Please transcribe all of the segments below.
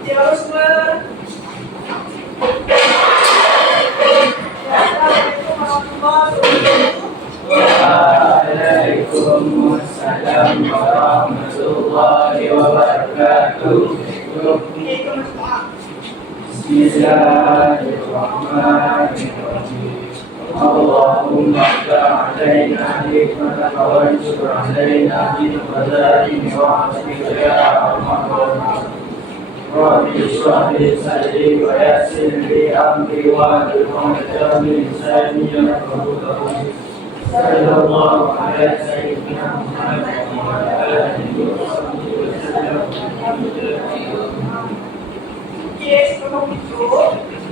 Cik baru semua. Assalamualaikum warahmatullahi wabarakatuh. Waalaikumsalam warahmatullahi wabarakatuh. Bismillahirrahmanirrahim. Allahumma alaina hikmatan wa ansur alaina min khaza'in rahmatika ya arhamar rahimin. Rabbi shrah li sadri wa yassir li amri wa hlul 'uqdatam min lisani yafqahu qawli. Sallallahu ala sayyidina Muhammad wa ala alihi wa sahbihi wa sallam. Okey, sebelum itu,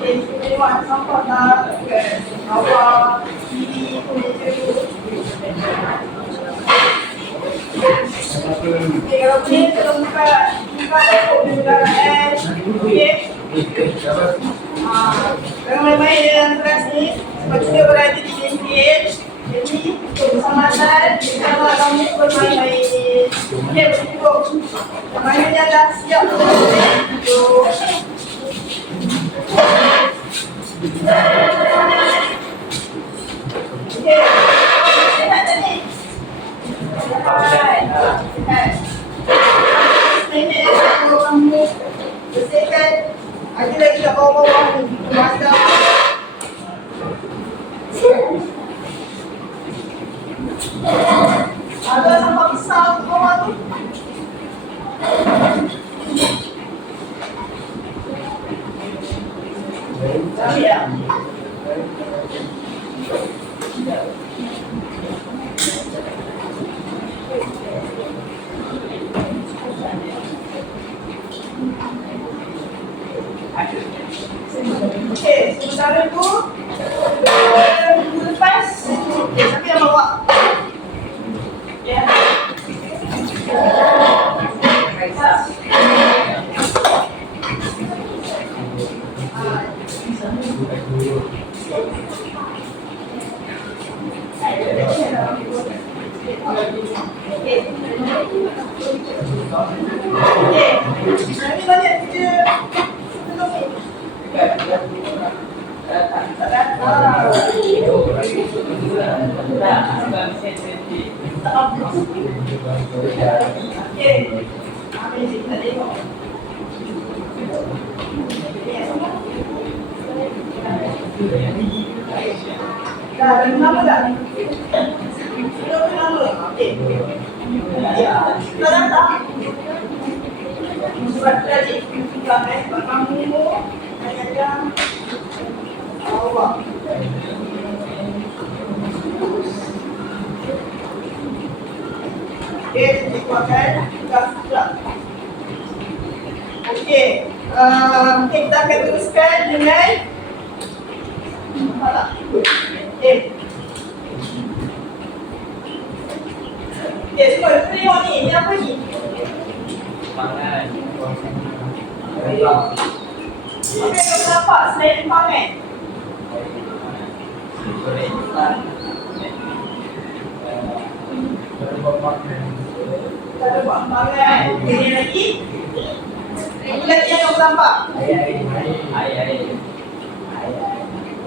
kita buat sampah dah ke bawah, kiri, punya jeruk. Okey, kalau boleh, kita buka dapur di belakang S. Okey. Jangan main-main dalam kelas ni, sebab kita berada di campaign. Jadi, kebersamaan kita kamu bermain-main. Okey, begitu. Mainnya dah siap. Untuk okey, sihat tak ni? Sihat. Ini kalau kamu bersihkan, ada lagi kat bawah-bawah ni. Masa ada sampah besar kat bawah tu. Tapi ya. Okey, sementara itu minggu lepas, siapa yang bawa? Ya. Okey, ini banyak kerja sebelum ni. Okey, ambil kita tengok. Dah ada nama tak? Sudah ada nama? Okey. Dah datang? Sebab tadi sebab kamu kadang-kadang awak okey, dikuatkan juga. Okey, kita akan teruskan dengan okey. Okey, semua tengok ni, ni apa ni? Pangan. Apa yang kamu nampak selain pangan? Kita ada buat pangan. Ini lagi. Apa lagi yang kamu nampak? Air.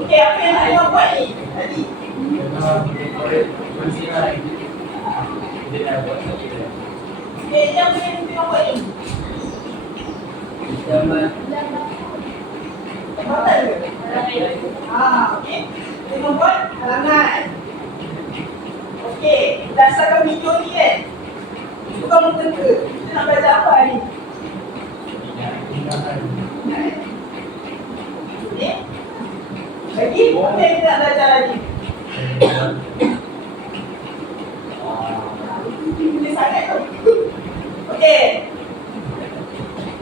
Okey, apa yang nak kamu buat ni tadi? Okey, yang apa yang kamu buat ni? Betul ke? Okey. Kita buat halangan. Okey, dasarkan video ni kan? Itu kamu teka. Kita nak belajar apa hari ni? Okey. Lagi? Apa yang kita nak belajar lagi? Boleh sangat tu. Okey.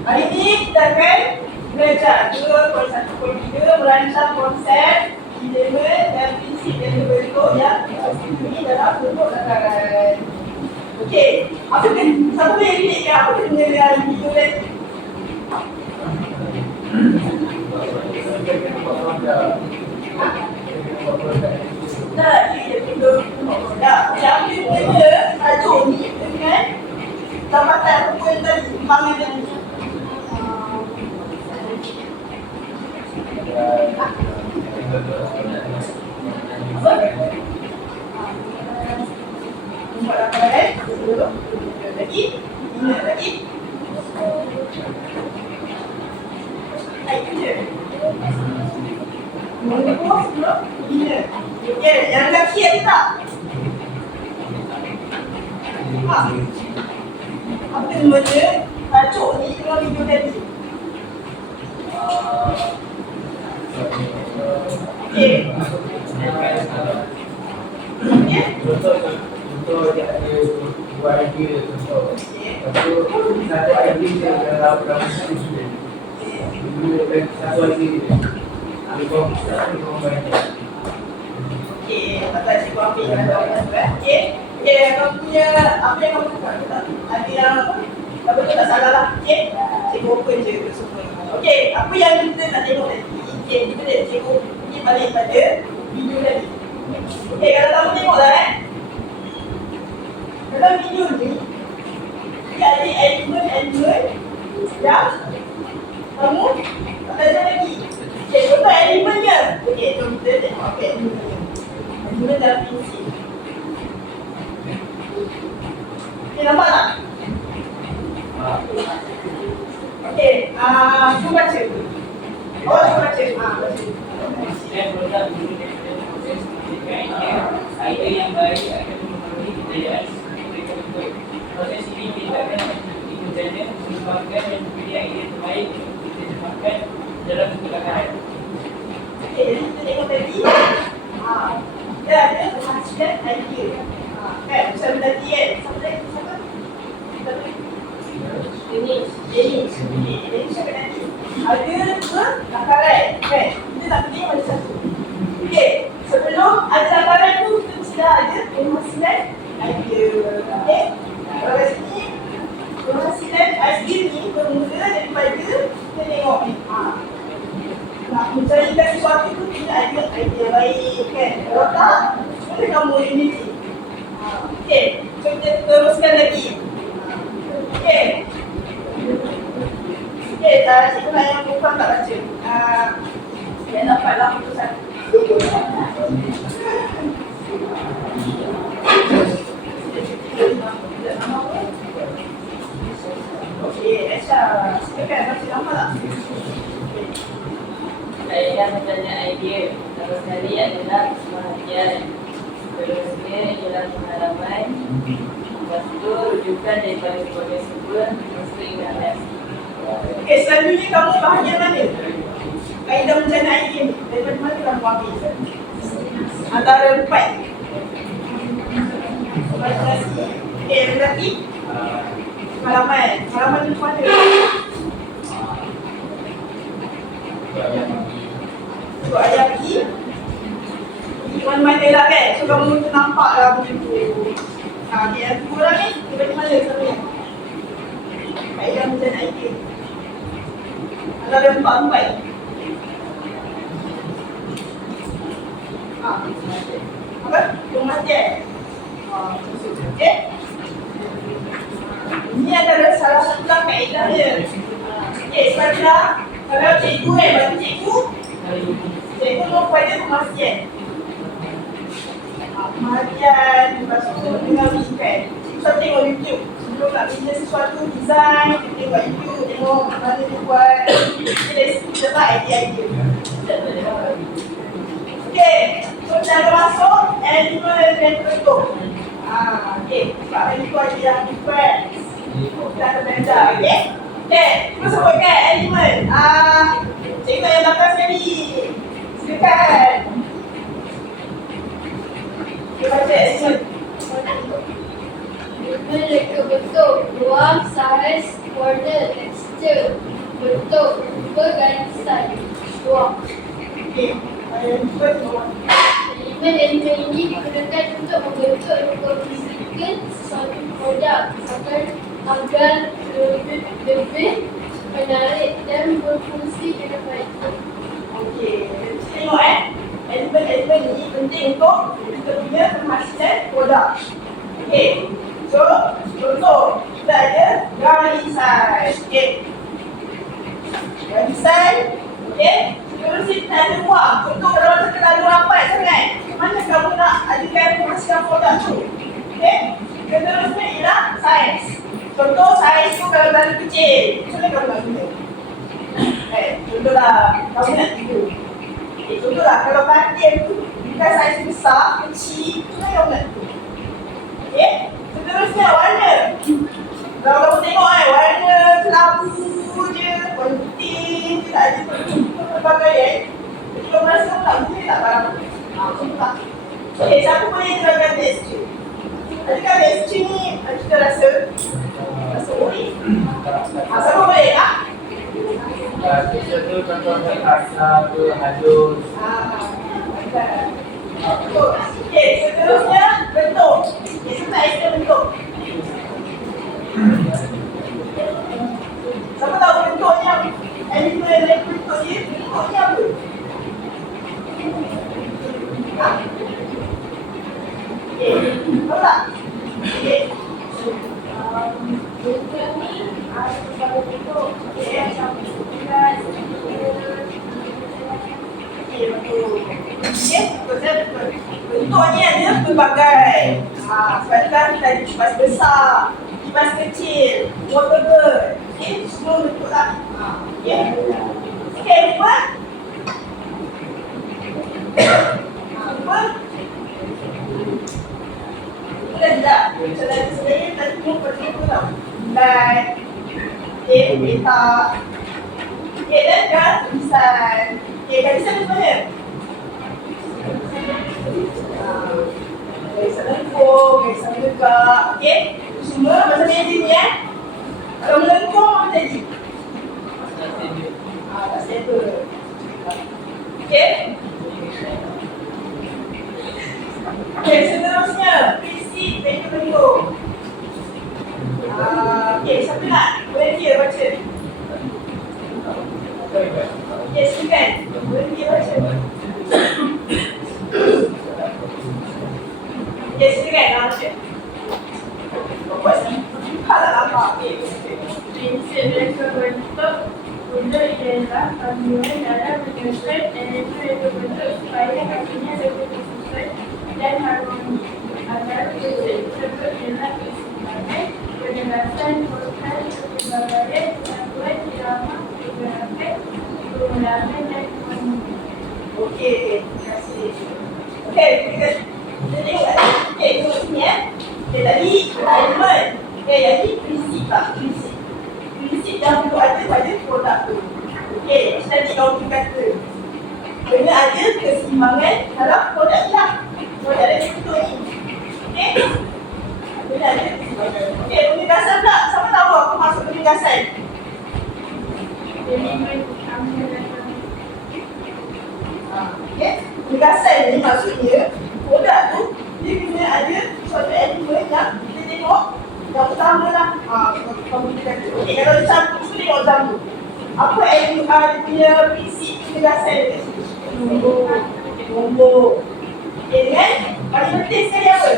Hari ni kita akan belajar 2.1.3 merancang konsep, elemen dan prinsip yang berbentuk yang tersembunyi dalam bentuk lakaran. Okey, apa kan? Siapa boleh relate ke apa kena dengan video tadi? Tak, dia video produk. Yang dia punya tajuk ni dengan tambatan apa yang tadi, pangan tadi. lagi. Itu je. Mengukur sebelum bina. Okey, yang lelaki ada tak? Apa namanya? Tajuk ni dengan video tadi. Okey. Okey. Contoh dia ada buat idea contoh. Lepas tu satu idea dia dalam student. Satu idea. Dia combine. Okey, tak cikgu ambil yang ada tu Okey. Okey, kamu punya apa yang kamu buat? Ada yang apa? Tak betul tak salah lah. Okey. Cikgu open je ke semua. Okey, apa yang kita nak tengok tadi? Okey, kita nak cikgu pergi balik pada video tadi. Okey, kalau kamu tengok dah dalam video ni dia ada elemen-elemen yang kamu tak belajar lagi. Okey, contoh elemennya. Okey, jom kita tengok. Okey, elemennya. Elemen dalam prinsip. Okey, nampak tak? Okey, cuba baca. Oh, cuba baca. Baca. Dan produk dulu daripada proses pendidikan idea yang baik akan memenuhi kejayaan mereka berikut. Proses ini melibatkan aktiviti kerjanya menyebabkan dan memilih idea terbaik untuk diterjemahkan dalam kebakaran. Okey, jadi kita tengok tadi dia ada menghasilkan idea. Kan, macam tadi kan, siapa tadi? Dennis cakap tadi ada dua lakaran kan, kita nak pilih mana satu. Okey, sebelum ada lakaran tu kita mesti ada penghasilan idea. Okey, kalau sini penghasilan idea ni bermula daripada kita tengok ni nak mencarikan sesuatu tu tidak ada idea baik kan, kalau tak boleh kamu ini. Okey, so kita teruskan lagi. Okey. Okey, cikgu nak yang bukan tak baca. Yang dapatlah putusan. Okey, Aisyah, silakan baca nama tak? Saya mempunyai idea. Terus sekali adalah perhatian. Terusnya ialah pengalaman. Lepas tu rujukan daripada keluarga semua mesti ingat. Okey, selanjutnya kamu bahagian mana? Kaedah mencana idea ni, daripada mana kamu ambil? Antara empat. Imaginasi. Okey, lelaki? Pengalaman. Pengalaman ni mana? Untuk ayah pergi di mana-mana lah kan. So kamu nampak lah macam tu. Okay, yang dua orang ni dari mana sebenarnya? Kaedah mencana idea. Antara empat-empat. Apa? Kematian. Okey. Ini adalah salah satu kaedah dia. Okey, sekarang kalau cikgu bagi cikgu mau pada kematian. Kematian, lepas tu dengar musikan. Cikgu selalu tengok YouTube. Sebelum nak bina sesuatu, design, kita tengok YouTube, tengok mana dia buat. Kita dari situ dapat idea-idea. Okey, so kita akan masuk animal dan bentuk. Okey, sebab hari tu ada yang different. Kita akan belajar, okey? Okey, cuba sebutkan animal. Cikgu yang belakang sekali. Silakan. Kita baca animal. Reka bentuk, ruang, saiz, warna, tekstur, bentuk, rupa, garisan, ruang. Okey, cuba tengok. Elemen-elemen ini digunakan untuk membentuk rupa fizikal sesuatu produk agar lebih menarik dan berfungsi dengan baik. Okey, tengok elemen-elemen ni penting untuk kita punya penghasilan produk. Okey, so contoh kita ada garisan. Okey, garisan. Okey, terus kita ada ruang. Contoh kalau kita terlalu rapat sangat, mana kamu nak adakan penghasilan produk tu? Okey, seterusnya ialah saiz. So Contoh saiz tu kalau terlalu kecil, macam mana kamu nak guna? Contohlah, kamu nak tidur. Contohlah, kalau katil tu bukan saiz besar, kecil, macam mana kamu nak tidur? Seterusnya warna. Kalau kamu tengok warna kelabu je, warna putih je, tak ada pelbagaian. Jadi kamu rasa kamu nak guna tak barang tu? Macam tu tak? Siapa boleh terangkan texture? Adakah texture ni kita rasa unik? Siapa boleh tak? Texture tu contohnya kasar tu, halus. Seterusnya bentuk. Sebenarnya istilah bentuk. Siapa tahu bentuknya? Animal yang bentuk dia, bentuknya apa? Tahu tak? Bentuk ni ada berbagai bentuk. Macam bulat, Betul. Bentuknya ada pelbagai. Sebab tu kan tadi kipas besar, kipas kecil, water bird. Semua bentuk lah. Rupa. Rupa. Bukan tak? Sebenarnya tadi pun pergi tu tau. Bulan. Petak. Dan kan tulisan. Garisan macam mana? Garisan lengkung, garisan tegak. Semua macam ni ni Kalau melengkung apa jadi? Tak stable. Seterusnya prinsip bentuk. Siapa nak? Boleh dia baca. Silakan. Boleh dia baca. Silakan baca. Buat simpan tak nampak. Prinsip reka bentuk benda ialah panduan dalam menyusun elemen reka bentuk supaya hasilnya lebih tersusun dan harmoni. Agar prinsip tersebut ialah keseimbangan, penjelasan, proses, pelbagaian, kesatuan, irama, kegerakan, pengulangan dan kemanduan. Okey, terima kasih. Kita tengok tengok sini tadi alignment. Yang ni prinsip tak? Prinsip yang perlu ada pada produk tu. Macam tadi kau kata. Kena ada keseimbangan dalam produk lah. Produk ada bentuk ni. Kena ada keseimbangan. Penugasan pula. Siapa tahu aku masuk penugasan? Elemen utama dalam Penugasan ni maksudnya produk tu dia kena ada suatu elemen yang kita tengok yang utama lah. Kalau dicampur tu tengok campur. Apa elemen dia punya prinsip penugasan dia? Nombor. Dengan paling penting sekali apa?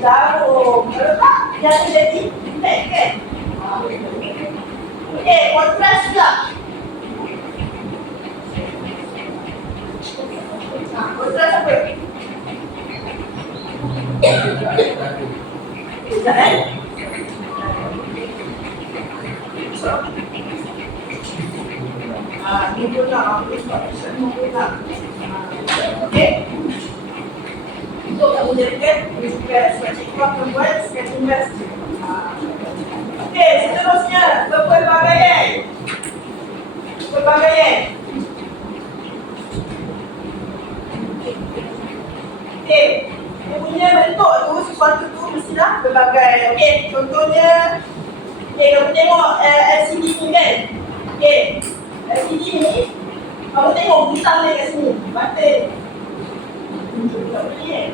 Jarum. Kalau tak, yang jadi flat kan? Kontras pula. Kontras apa? Sekejap ni pun nak untuk kamu jadikan sebab cikgu akan buat sketching best. Seterusnya pelbagaian. Dia punya bentuk tu, sesuatu tu mestilah berbagai. Contohnya kamu tengok LCD ni kan. LCD ni kamu tengok bintang dia kat sini. Mata tak boleh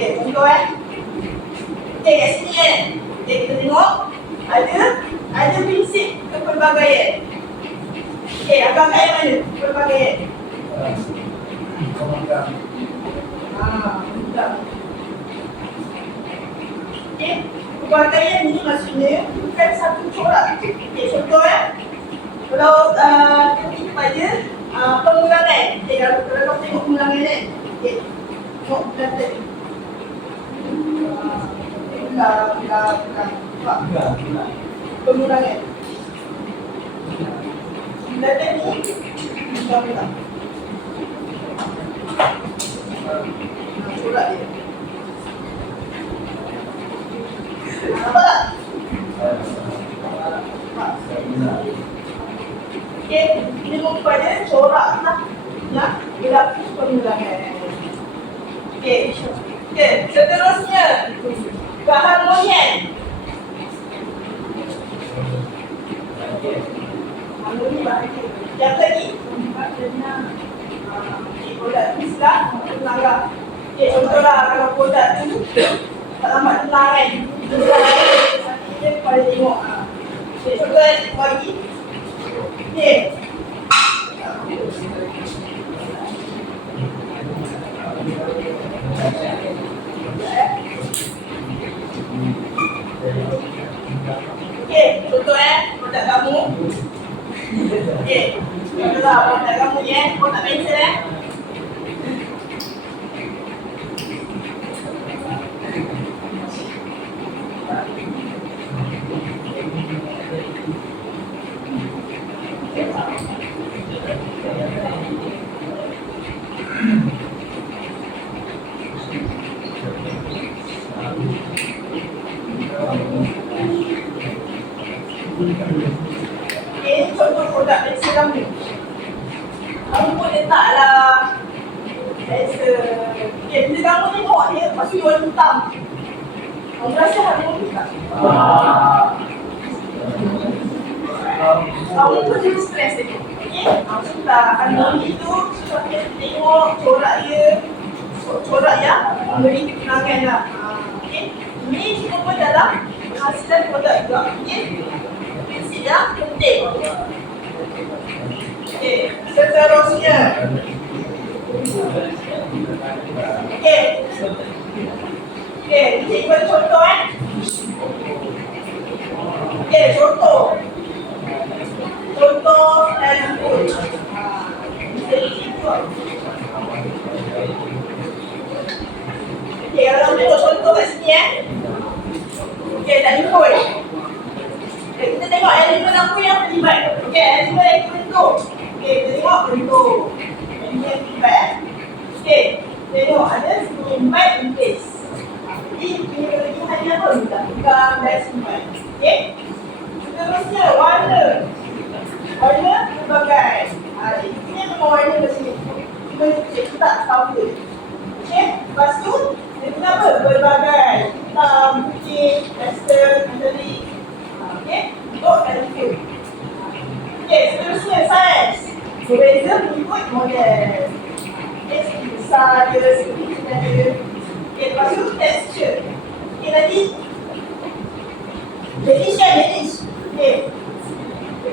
contoh kat sini kan. Kita tengok ada prinsip kepelbagaian. Pelbagaian mana? Pelbagaian. Pelbagaian ni maksudnya bukan satu corak. Contoh kalau kita pada pengulangan. Okey, kalau kamu tengok pengulangan ni. Okey. Tengok pengulangan. Pengulangan. Pengulangan ni kita ulang. Surat dia. Nampak tak? Okey, ini rupanya corak lah yang berlaku pengulangan. Okey, seterusnya keharmonian. Harmoni bahagia. Yang tadi produk Islam melanggar. Okey, contohlah kalau produk tu tak lambat tenang kan. Dia pada tengok. Okey, contoh yang saya bagi. Okey. Okey, contoh produk kamu. Okey, contohlah produk kamu ni produk pensel Ini contoh produk pensel kamu. Kamu pun letaklah pensel. Okey, bila kamu tengok dia, lepas tu warna hitam. Kamu rasa harmoni tak? Kamu pun jadi stres tengok. Okey, sudah harmoni tu sudah kita tengok corak dia. Corak yang memberi kenangan lah. Okey, ini semua dalam hasilan produk juga. Okey, prinsip yang penting. Okey, seterusnya. Okey. Okey, cikgu bagi contoh Okey, contoh. Contoh telefon. Okey, kalau tengok contoh kat sini Okey, telefon. Okay, kita tengok elemen apa yang terlibat. Okey, elemen yang bentuk. Okey, kita tengok bentuk. Elemen yang terlibat. Okey, tengok ada simpan lukis. Jadi, ini kelebihannya apa? Kita pegang dan simpan. Okey. Seterusnya, warna. Warna berbagai. Ini memang warna kat sini. Kita tak tahu dia. Okey, lepas tu, dia kenapa? Berbagai. Hitam, putih, pastel, metalik. Okey, untuk telefon. Okey, seterusnya saiz. Berbeza mengikut model. Okey, segi besar dia, segi kecil dia. Okey, lepas tu texture. Okey, tadi Danish. Okey.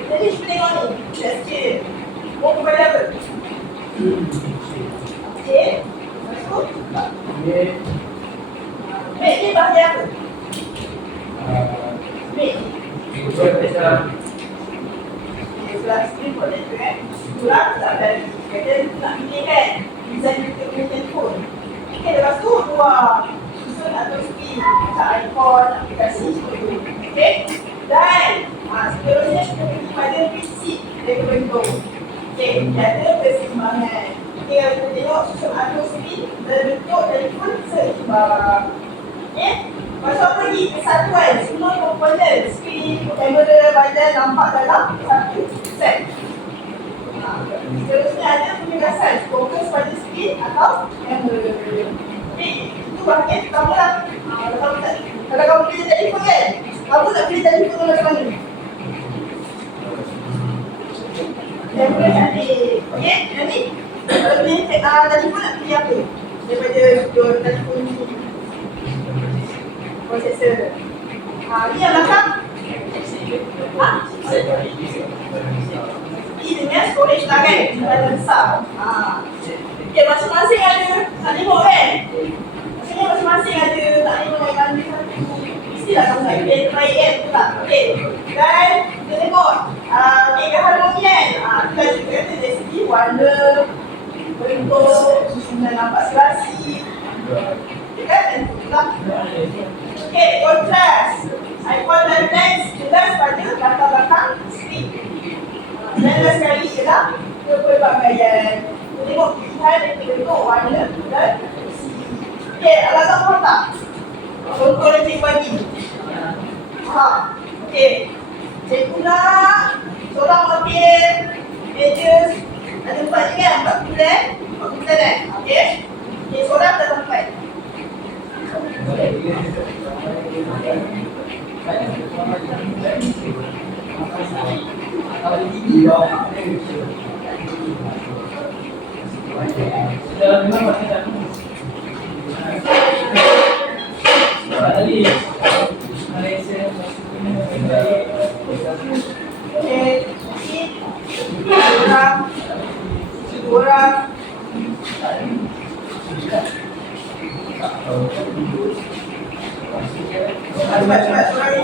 Danish tengok ni, texture. Mau kepada apa? Okey. Lepas tu, make ni bahagian apa? Make. Sebelah sini boleh tu kurang tak dari kata nak pilih kan design kita punya telefon. Okey, lepas tu luar susun atau spin macam iPhone, aplikasi seperti tu. Okey, dan seterusnya kita pergi pada prinsip dari bentuk. Okey, ada keseimbangan. Okey, kalau kita tengok susun atau spin dan bentuk telefon seimbang. Okey, lepas tu apa lagi? Kesatuan. Semua komponen, skrin, kamera, badan nampak dalam satu set. Seterusnya ada penegasan. Fokus pada skrin atau kamera. Okey, itu bahagian pertama lah. Kalau kamu pilih telefon kan, kamu nak pilih telefon macam mana? Kamera cantik. Okey, nanti kalau pilih telefon nak pilih apa? Daripada telefon ni. Prosesor. Ni yang belakang. Ini dengan storage lah kan. Badan besar. Okay, masing-masing ada. Tak tengok kan? Maksudnya masing-masing ada. Tak tengok yang mana satu. Mestilah kamu nak pilih yang terbaik kan? Betul tak? Okay. Dan kita tengok mega harmonian. Kita juga kata dari segi warna, bentuk, susunan nampak serasi. Ya kan? Bentuklah. Okey, kontras. Icon lens jelas pada belakang-belakang skrin. Dan last sekali ialah kepelbagaian. Tengok pilihan dari bentuk, warna dan fungsi. Okey, alasan kotak. Contoh yang saya bagi. Okey. Cikgu nak seorang ambil meja ada 4 ni kan, 4 bulan kan? Okey. Okey, seorang dah sampai. Orang cepat sorry.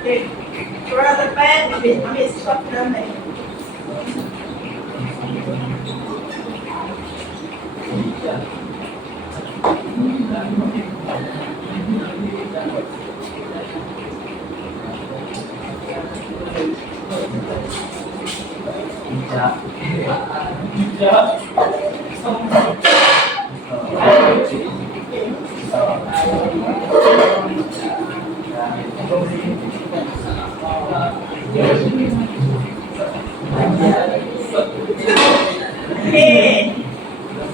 Okey. Surah depan ambil sesuatu nama. Okey.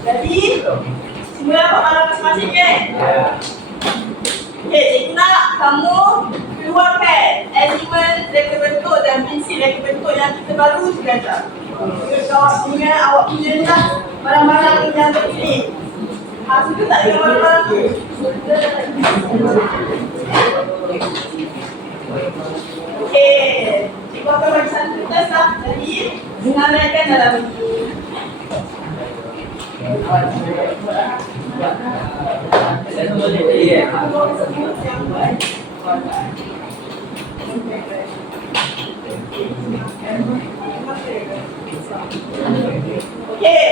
Jadi semua dapat malam masing-masing kan? Okey, cikgu nak kamu keluarkan elemen reka bentuk dan pensil reka bentuk yang kita baru belajar. Kau ingat awak punya ni lah barang-barang yang terpilih. Suka tak dengan barang-barang tu? Okey, cikgu akan bagi satu kertas lah. Jadi, mengamalkan dalam ini. Okey.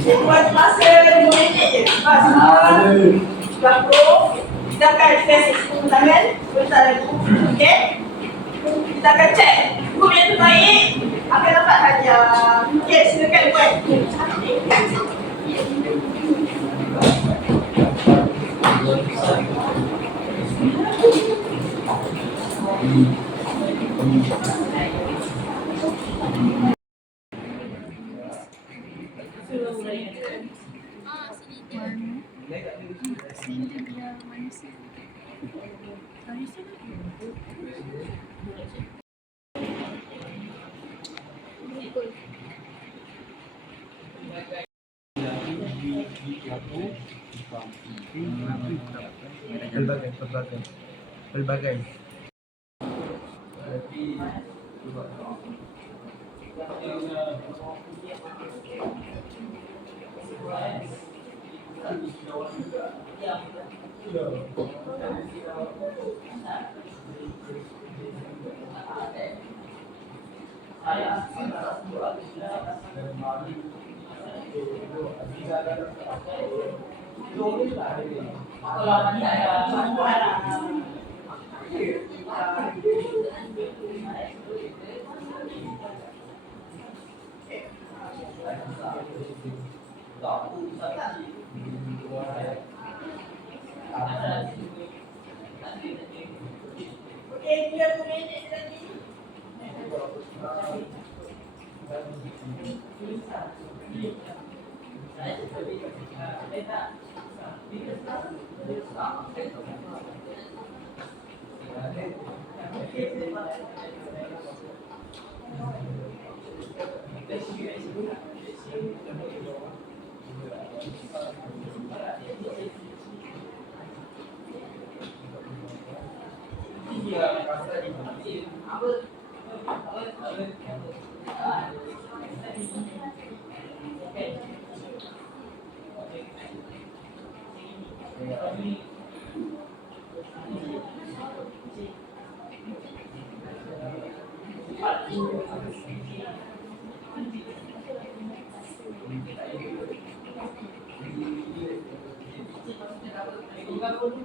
Cikgu bagi masa 5 minit je. Semua sudah pro. Kita akan test sepuluh tangan sebentar lagi. Okey. Kita akan cek guru yang terbaik akan dapat hadiah. Okey, silakan buat. Sini dia manusia. Manusia Pelbagai. Okey, 30 minit lagi. Okey,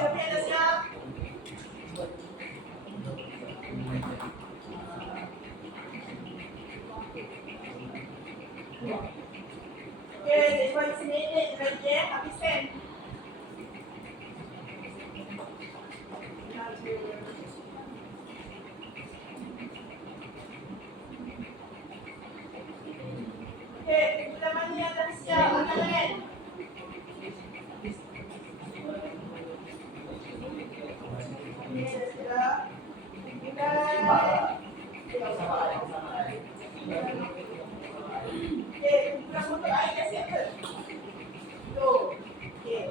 siapa yang dah siap? Okey, jadi bagi seminit lagi ya, habiskan. Okey, kumpulan mana yang dah siap? Angkat tangan. Okey, dah siap. Okey, kumpulan motor air dah siap ke? Tu. Okey.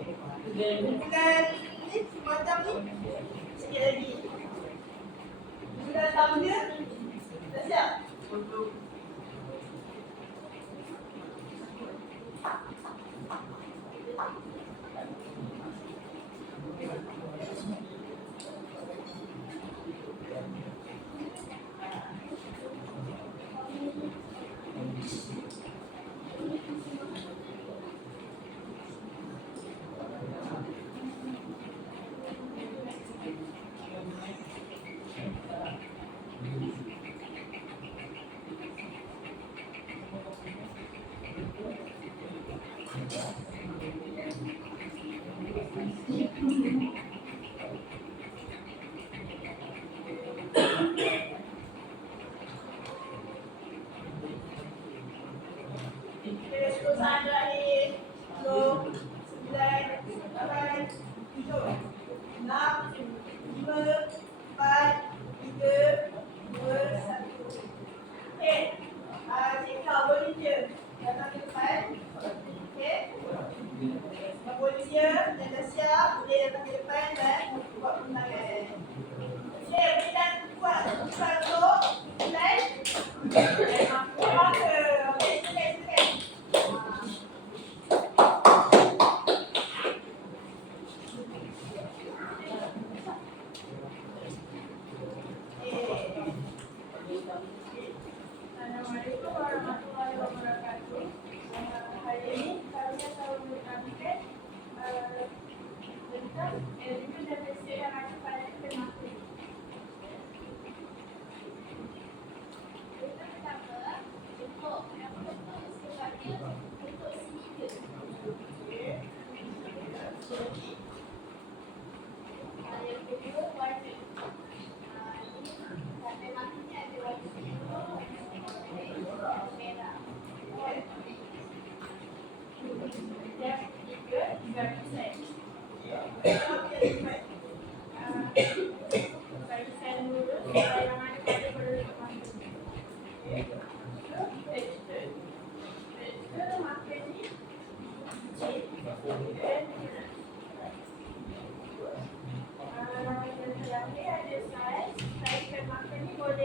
Kumpulan ni semacam ni. Sikit lagi. Kumpulan tumbler dah siap? Perusahaan terakhir 10, 9, 8, 7, 6, 5, 4, 3, 2, 1. Okey, cikgu volunteer datang ke depan. Okey, volunteer yang dah siap boleh datang ke depan dan buat undangan. Okey, dan buat untuk slide. Buat ke? Okey, silakan. Assalamualaikum warahmatullahi wabarakatuh. Hari ini saya akan menyampaikan tentang review dan persiapan pada pertemuan. Yang pertama, untuk sebagai untuk sini. Yang kedua, warna. Sampai maksudnya ada warna biru, merah. Yang ketiga, barisan. Barisan lurus, yang mana pada perlukan. Register makan ni yang terakhir ada saiz. Saiz makan ni boleh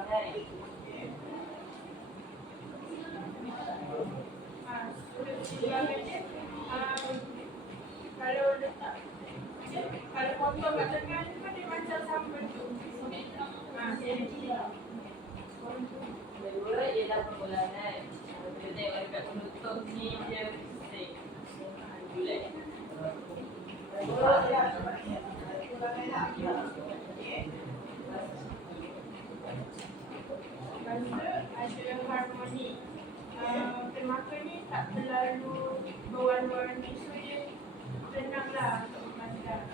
pelbagai. Sudut timbangan dia, kalau letak, kalau potong kat tengah tu kan dia macam sama tu. Jadi dia. Kedua ialah perbulangan. Kita tengok dekat penutup ni dia pusing. Bulat. Kedua dia sebabnya kurang enak. Okey. Lepas tu ada harmoni. Temaka ni tak terlalu berwarna-warni, so dia tenanglah untuk memandang.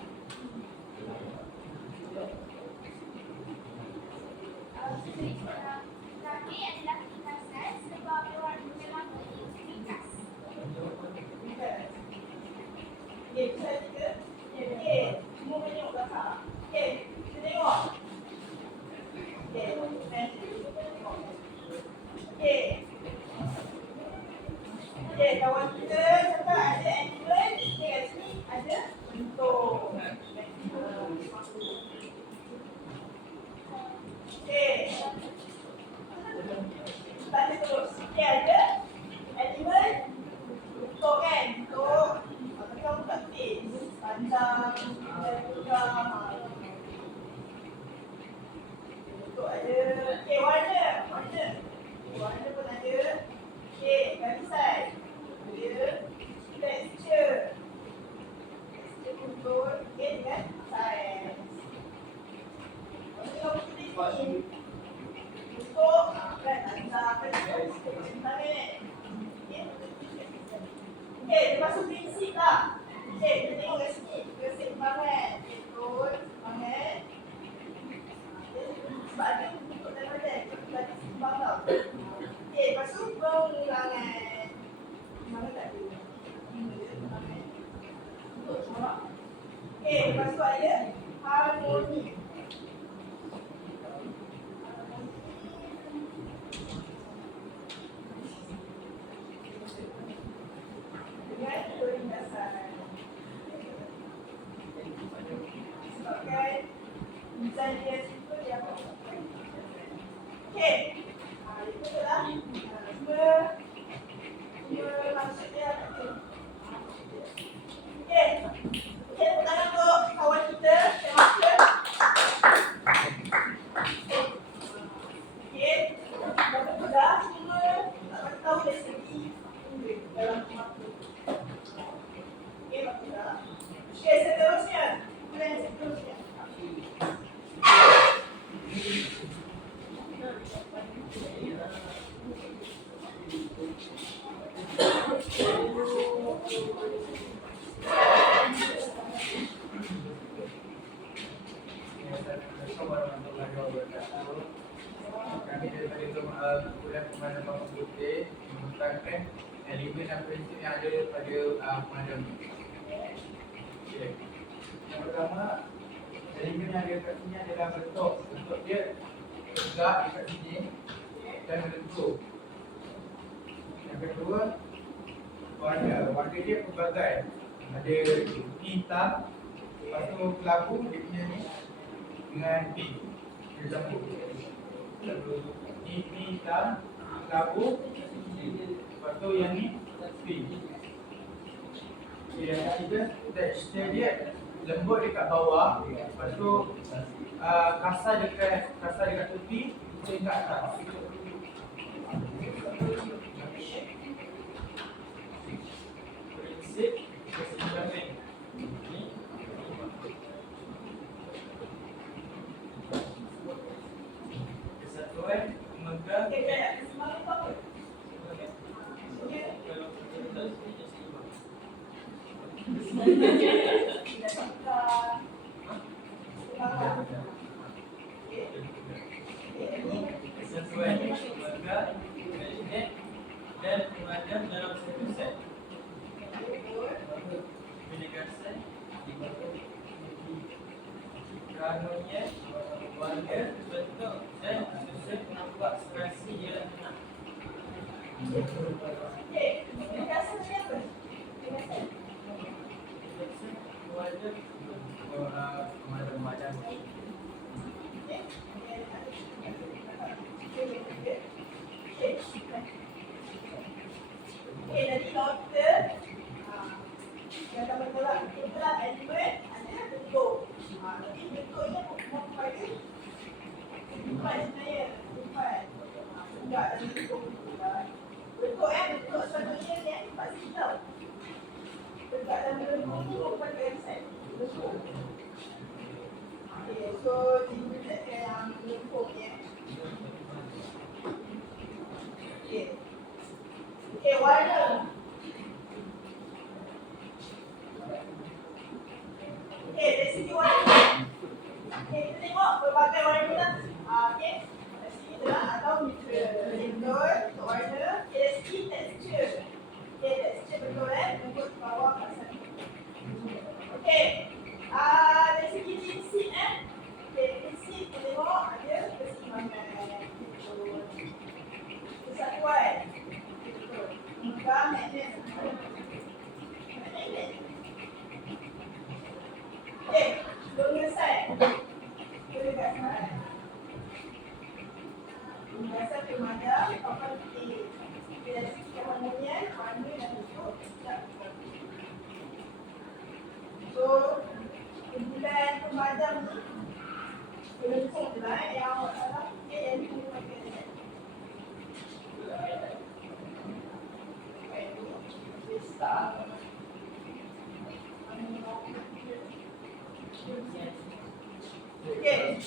Kami adalah kekasan sebab berwarna temaka ini ringkas. Okey, bisa juga. Okey, semua tengok belakang. Okey, kita tengok. Okey, okey. Okey, kawan kita cakap ada animal, okey kat sini ada bentuk. Okey. Tanya terus. Okey, ada animal, bentuk kan? Bentuk. Tapi kamu tak tulis. Panjang, dan juga bentuk ada. Okey, warna. Warna. Warna pun ada. Okey, garisan. Ada. Texture. Texture kuntur. Okey, dengan saiz. Lepas tu kamu tulis ni. Bentuk. Kan, panjang. Kan, tangan. Okey. Okey, lepas tu prinsip lah. Okey, kita tengok kat sini. Keseimbangan. Okey, betul. Semangat. Sebab ada bentuk daripada kita bagi seimbang tau. Okey, lepas tu pengulangan. Mana tak ada? Pengulangan. Untuk corak. Okey, lepas tu ada harmoni. Dengan perlindasan. Sebabkan design dia simple, dia apa? Okey. Itu adalah cuma maksud dia apa tu? Okey. Okey, tepuk tangan untuk kawan kita, Temaka. Okey. Dapat mudah, cuma tak bagi tahu dari segi dalam Temaka. Okey, dapat mudah. Okey, seterusnya. Plan seterusnya. Assalamualaikum warahmatullahi wabarakatuh. Kami daripada Kumpulan Pemandangan Bawang Putih menggunakan elemen dan prinsip yang ada pada pemandangan. Okay. Yang pertama, elemen yang ada kat sini adalah bentuk. Bentuk dia tegak dekat sini dan menentu. Yang kedua, warna. Warna dia pelbagai. Ada hitam, lepas tu kelabu dia punya ni dengan pink. Dia campur. Ni hitam, kelabu, lepas tu yang ni pink. Yang ketiga, tekstur dia lembut dekat bawah, lepas tu kasar dekat tepi, dekat atas. Prinsip keseimbangan. Kesatuan memegang Okey, banyak keseimbangan tu apa? Okey. Tidak suka. Kesatuan memegang magnet dan pemadam dalam satu set. Penegasan keharmonian warga bentuk dan susun nampak serasi jalan tengah. Okey, penegasan ni apa? Penegasan. Warga Pemadam-pemadam. Okey. tegak dan bentuk bentuk bentuk satunya ni empat segi tau. Tegak dan melengkung ni merupakan website bentuk. Okay, so kita yang melengkung ni. Okay, warna. Okay, dari segi warna. Okay, kita tengok berbagai warna. Okay, dari segi itulah atau neutral. Betul, untuk warna. Okay, dari segi texture. Okay, texture betul untuk bawah pasal. Okay, dari segi tinsit okay, tinsit kita tengok ada keseimbangan. Betul. Kesatuan. Betul. Memegang magnet. Magnet. Okay, pengesan. Pengesan. Pengesan pemadam, papan putih. Dari segi keharmonian, warna dan bentuk tidak betul. So, kumpulan pemadam ni pelengkung je lah yang awak salah. Okay, yang ni kena pakai ni. Besar. Okay.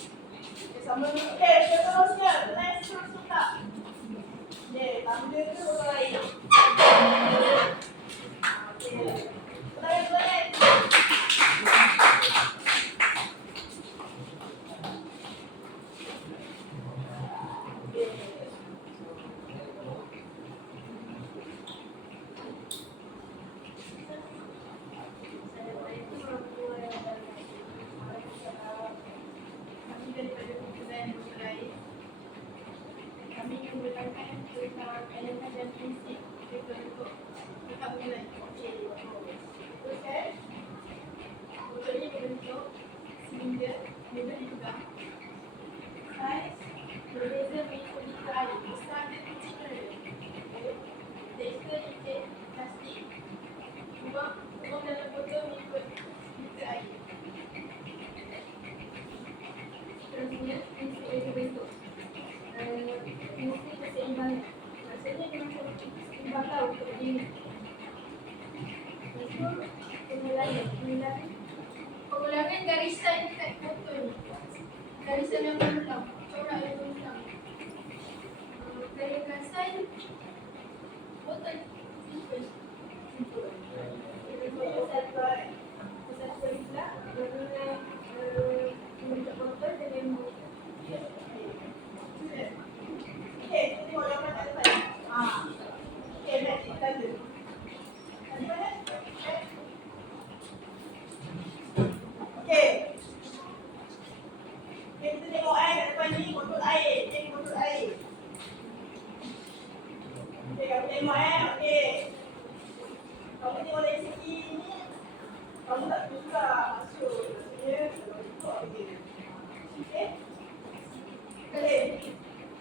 Sama ni. Okay, seterusnya. Next seterusnya tak? Okay, tanda tu lain. Okay. Lain. Elemen dan prinsip untuk tetap menilai. Okey, okay. Untuk ini berbentuk silinder, label dipegang. Saiz berbeza mengikut liter air. Besar dan kecil ada. Tekstur licin plastik. Ruang dalam botol mengikut liter air. Seterusnya, prinsip label bentuk. Prinsip keseimbangan. Maksudnya dia macam seimbang tau untuk diri. Pengulangan garisan dekat botol ni. Garisan yang berulang. Corak yang berulang. Garisan botol simple. Kesatuan pula berguna membentuk botol dan lembu. Okay, kita tengok gambar kat depan. Okay, next kita ada. Tadi mana? Okay. Okay, kita tengok kat depan ni, botol air. Okay, botol air. Okay, kamu tengok okay. Kamu tengok dari segi ni, kamu tak susah masuk. Maksudnya, kalau ikut okay. Okay? Okay.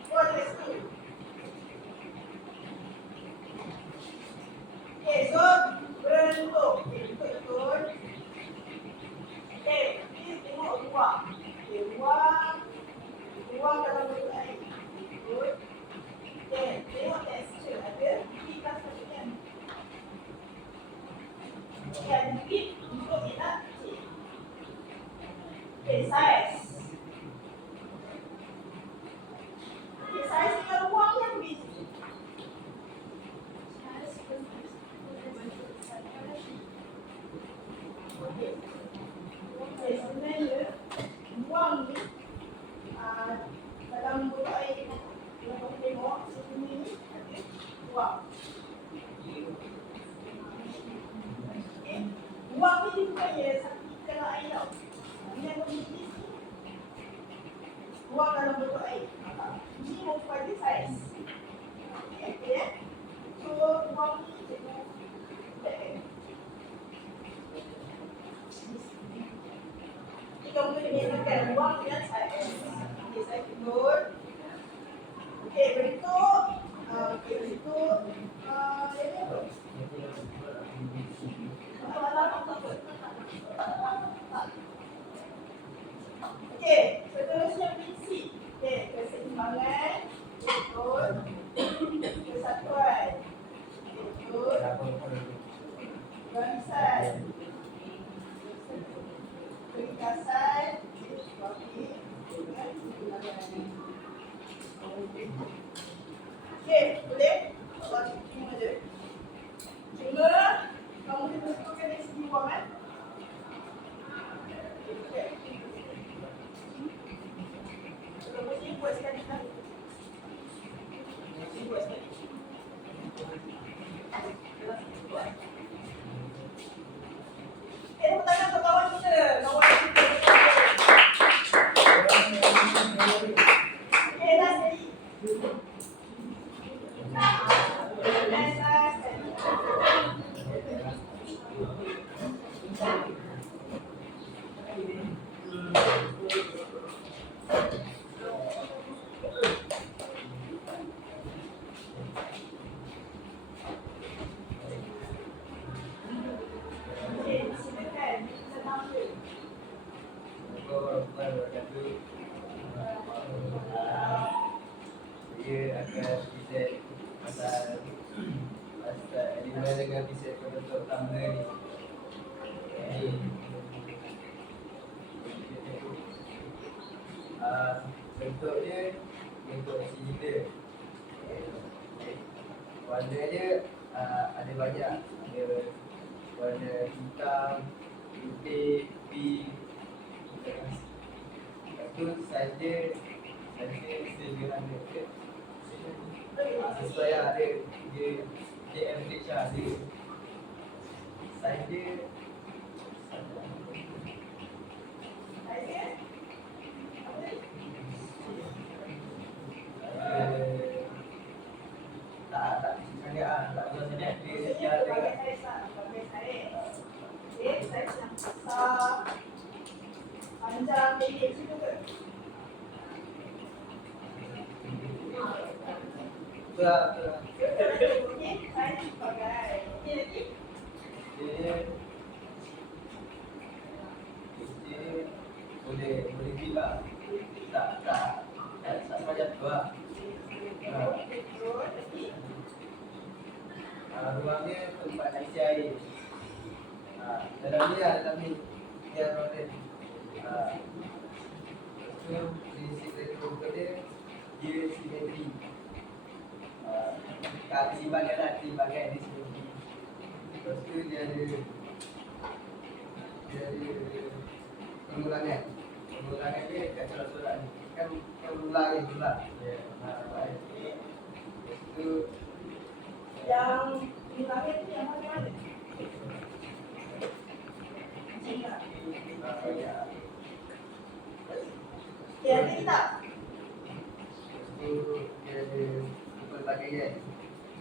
What is it? Okay, so bentuk. Okay, betul. Okay, please tengok ruang. Okay, ruang dalam bentuk air. Betul. Okay, tengok texture. Ada bukit kan sepatutnya. Okay, ada bukit. Untuk kita kecil. Okay, size. Saiz dengan ruang yang beza. Okey. Okey, sebenarnya ruang ni dalam botol air ni, kalau kamu tengok sebenarnya ni ada ruang. Okey. Ruang ni bukannya satu dalam air tau. Ini yang begini ruang dalam botol air. Ini merupakan saiz. Okay. So, ruang ni cikgu okay. Jadi, kamu boleh bezakan ruang dengan saiz. Okay, saya betul. Okay, bentuk. Okay, bentuk. Ini apa? Okay, seterusnya prinsip. Okay, keseimbangan. Betul. Okey, boleh? Allah cuma je. Cuma kamu kena tentukan dari segi wang kan? Okey. Kalau boleh buat sekali lah. Buat sekali. Tepuk tangan untuk kawan kita. Kawan kita. Okey, last sekali. Last sekali. Okey, silakan. Senang je. Dia akan present pasal animal dengan present bentuk tangga ni. Jadi bentuk dia bentuk silinder. Warna dia ada banyak. Ada warna hitam, putih, pink. Lepas tu saiz dia sederhana je. Sesuai lah dia average lah dia. Saiz dia tak sangat lah, tak sangat dia secara Bagai saiz lah. Bagai saiz. Okey, saiz yang besar. Panjang, pendek macam tu ke? betul lah. Okey, saiz bagai. Okey lagi? Dia boleh build lah. Tak macam tu lah. Betul, lagi? Ruang dia tempat nak isi air. Dalam ni lah, dalam ni dia ruang dia. So, prinsip dari dia simetri. Keseimbangan lah, keseimbangan dia simetri. Lepas tu dia ada pengulangan. Pengulangan dia kat surat-surat ni. Kan ulang ni, ulang. Lepas tu Yang bilangnya tu yang mana-mana? Cina. Okey, ada ke tak? dia ada pelbagai kan.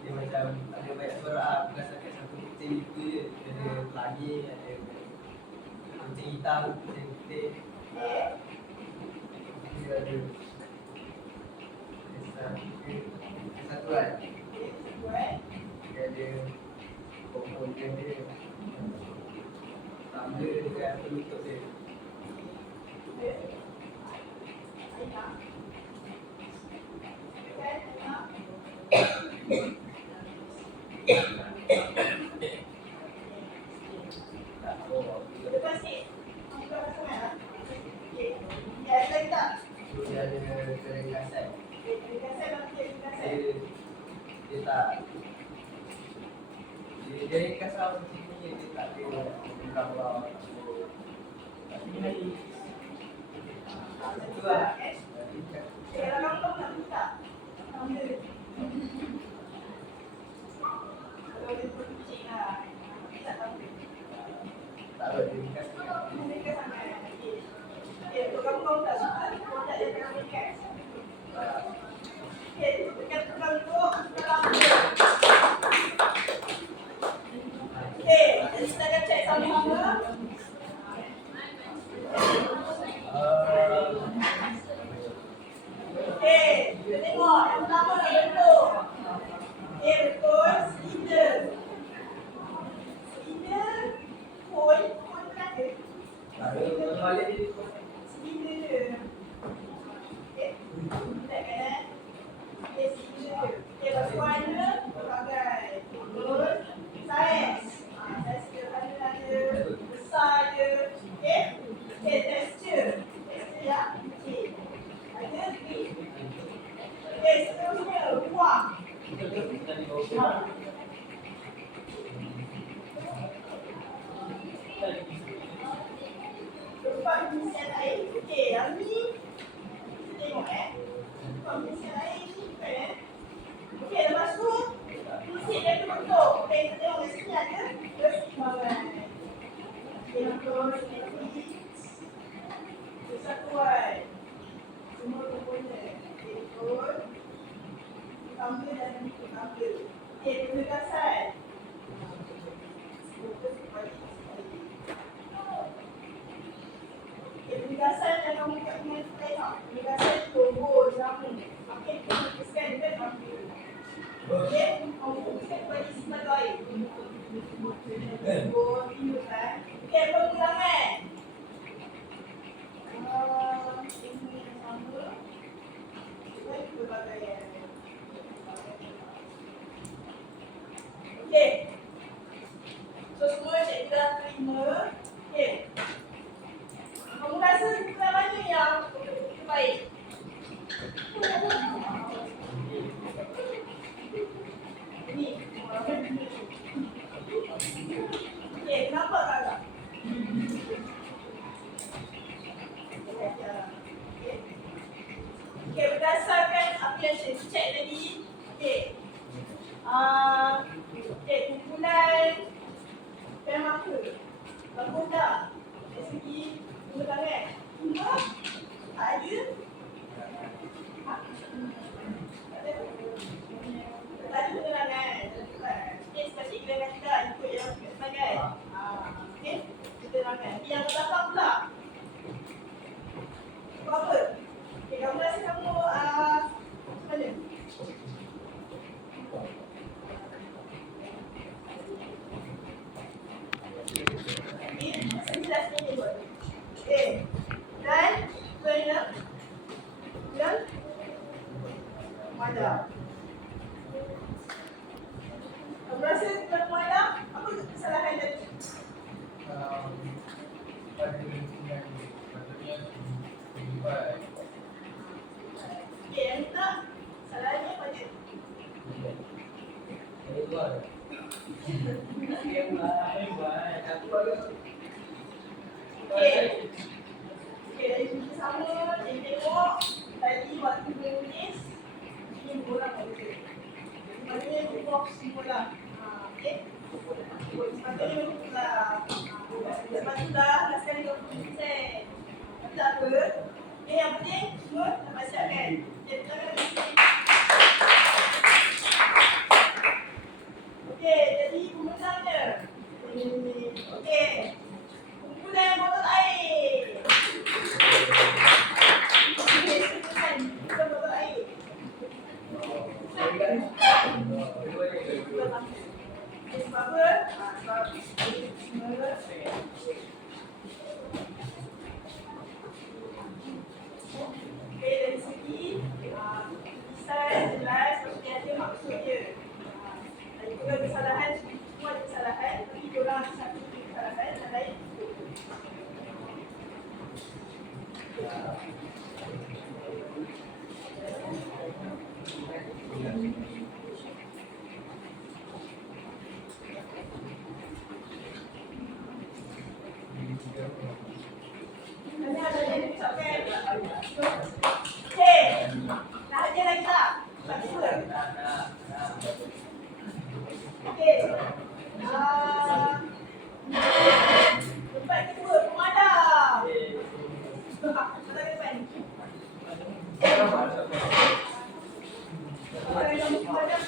Dia macam ada banyak surat lah, bukan setakat satu kucing itu je. Dia ada pelangi, ada kucing hitam, kucing putih. Okey. Dia ada kesatuan. Okey, sesuai. Dia ada komponen dia, tanda dengan penutup dia. Okey. Aina. Okey, Aina. Lepas sikit. Kita rasa mana? Okey. Ya, ada lagi tak? So dia ada keringkasan. Okey, ringkasan dan ringkasan. Dia tak dia ringkas lah macam ni, dia tak ada gambar. Itu lah. Kalau kamu tahu nak buka, kamu dia. Kalau dia berkucing lah, tak tahu. Tak ada ringkas. Ringkas sangat. Okey. Okey, untuk kamu tak suka, kamu tak ada yang ringkas. Okey, dekat tukang tu, dalam tu. Okey, jadi kita akan cek sama-sama. Kita di bawah. Tempat pengisian air. Okey, yang ni kita tengok tempat pengisian air ni bukan Okey, lepas tu isi dia tu bentuk. Okey, kita tengok kat sini ada keseimbangan. Okey, terus kesatuan semua komponen. Okey, betul. Tambah dan tambah. Okey, penegasan. Fokus kepada isi. Penegasan yang kamu kat dengan tengok. Penegasan logo jamu. Okey, kita fokuskan dekat ambil. Okey, kamu fokuskan kepada isi batu air. Logo, pintu kan. Okey, pengulangan. Ini yang sama. Dengan pelbagaian. Okey. So, semua cikgu dah terima. Okey. Kamu rasa bukan mana yang terbaik? Ini. Okey, nampak tak agak? Okey, berdasarkan apa yang saya cek tadi. Okey. Okey, kumpulan pen marker. Bagus tak? Dari segi pengulangan. Cuma ada tadi penerangan. Okey, sepatutnya kita dengan kita ikut yang kita sebagai. Okey, penerangan. Yang belakang pula. Apa? Okey, kamu rasa kamu mana? Okey, saya jelaskan ni buat. Okey. Dan yang muadah. Kamu rasa bukan muadah? Apa kesalahan tadi? Okey, yang ni tak salahnya pada Okey, dari segi sama, dia tengok tadi waktu menulis ini orang betul. Maknanya dia box semula. Okey. Sepatutnya betul lah. Sebab tu dah last kali 20%. Tak apa. Yang penting semua dapat siapkan. Okey, tangan di sini. Okey, jadi pemenangnya. Okey. Kumpulan botol air. Okey, silakan. Kumpulan botol air. Sebab apa? Sebab semua okey, dari segi desain jelas, mesti ada maksud dia. Dan juga kesalahan, semua ada kesalahan, tapi diorang ada satu kesalahan dan lain Nanti ada yang diucapkan. Okey, dah ada lagi tak? Tak cuba. Okey. Tempat kedua, pemadam. Mana depan? Orang yang pemadam.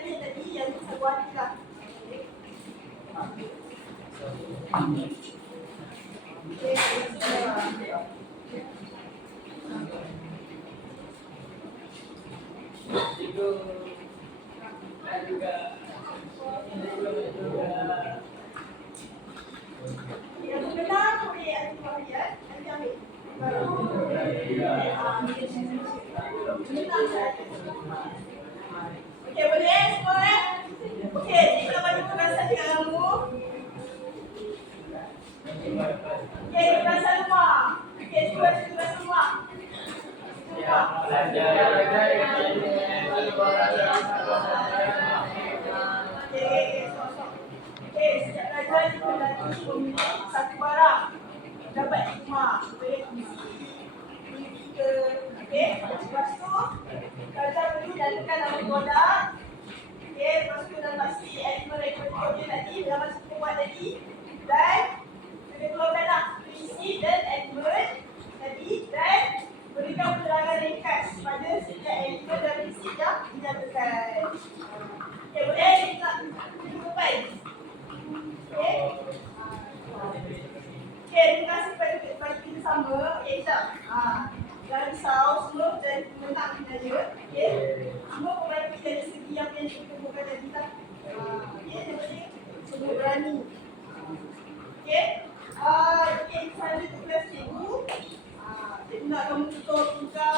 lagi yang tadi yang sebuah ni lah. Itu dan juga Yang benar boleh ada varian, nanti ambil. Okey, boleh semua eh? Okey, kita bagi perasan dengan kamu. Okey, perasan rumah. Okey, cuba semua. Okey, setiap pelajar dibagi memilih satu barang. Dapat hikmah, boleh isi ke. Okey, lepas tu pelajar perlu dalakan nama produk. Okey, lepas tu dah pasti animal record dia tadi, dah masih kita buat tadi. Dan kita keluarkanlah isi dan animal tadi dan berikan penerangan ringkas pada setiap animal dan isi yang dinyatakan. Okey, boleh kita sampai. Okey. Okey, terima kasih kepada kita sama. Okey, Syah. Jangan risau, semua dan menang kita. Okey. Semua perbaiki dari segi yang kita bukan tadi lah. Okey, yang penting semua berani. Okey. Okey, selanjutnya kelas cikgu. Cikgu nak kamu tutup buka.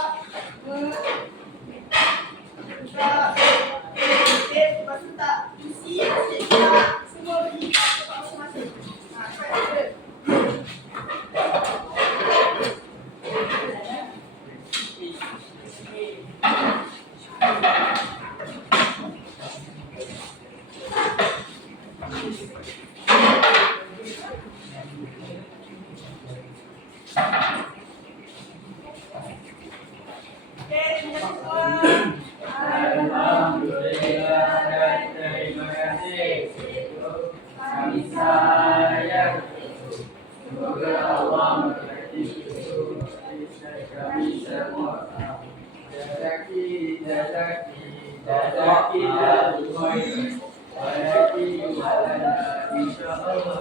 Okey, lepas tu tak isi, cikgu nak semua beri tempat masing-masing. Cepat. Okey, semua. Alhamdulillah dan terima kasih. Kami sayang. Semoga Allah memberkati kami semua. Jazaki dah lumayan. Jazaki lana insyaAllah.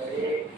Baik.